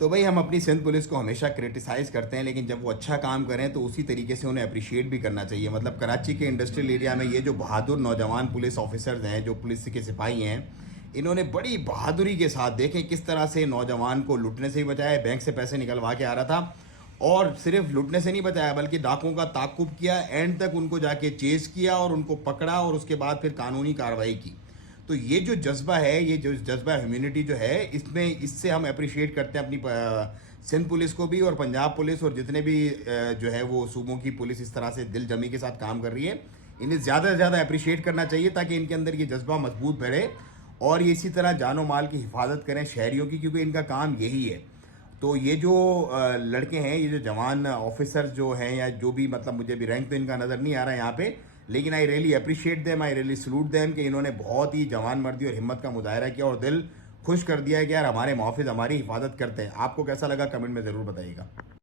तो भाई हम अपनी सिंध पुलिस को हमेशा क्रिटिसाइज़ करते हैं, लेकिन जब वो अच्छा काम करें तो उसी तरीके से उन्हें अप्रिशिएट भी करना चाहिए। मतलब कराची के इंडस्ट्रियल एरिया में ये जो बहादुर नौजवान पुलिस ऑफिसर्स हैं, जो पुलिस के सिपाही हैं, इन्होंने बड़ी बहादुरी के साथ देखें किस तरह से नौजवान को लुटने से ही बचाया, बैंक से पैसे निकलवा के आ रहा था, और सिर्फ लुटने से नहीं बचाया बल्कि डाकुओं का ताक़ुब किया, एंड तक उनको जाके चेज़ किया और उनको पकड़ा और उसके बाद फिर कानूनी कार्रवाई की। तो ये जो जज्बा है, ये जो जज्बा ह्यूमैनिटी जो है, इसमें इससे हम अप्रिशिएट करते हैं अपनी सिंध पुलिस को भी और पंजाब पुलिस और जितने भी जो है वो सूबों की पुलिस इस तरह से दिल जमी के साथ काम कर रही है। इन्हें ज़्यादा से ज़्यादा अप्रिशिएट करना चाहिए ताकि इनके अंदर ये जज्बा मजबूत बढ़े और ये इसी तरह जानो माल की हिफाजत करें शहरियों की, क्योंकि इनका काम यही है। तो ये जो लड़के हैं, ये जो जवान ऑफिसर जो हैं या जो भी, मतलब मुझे भी रैंक तो इनका नज़र नहीं आ रहा है यहाँ पे, लेकिन I really appreciate them, I really salute them कि इन्होंने बहुत ही जवान मर्दी और हिम्मत का मुजाहरा किया और दिल खुश कर दिया है कि यार हमारे मुहाफिज हमारी हिफाजत करते हैं। आपको कैसा लगा कमेंट में ज़रूर बताइएगा।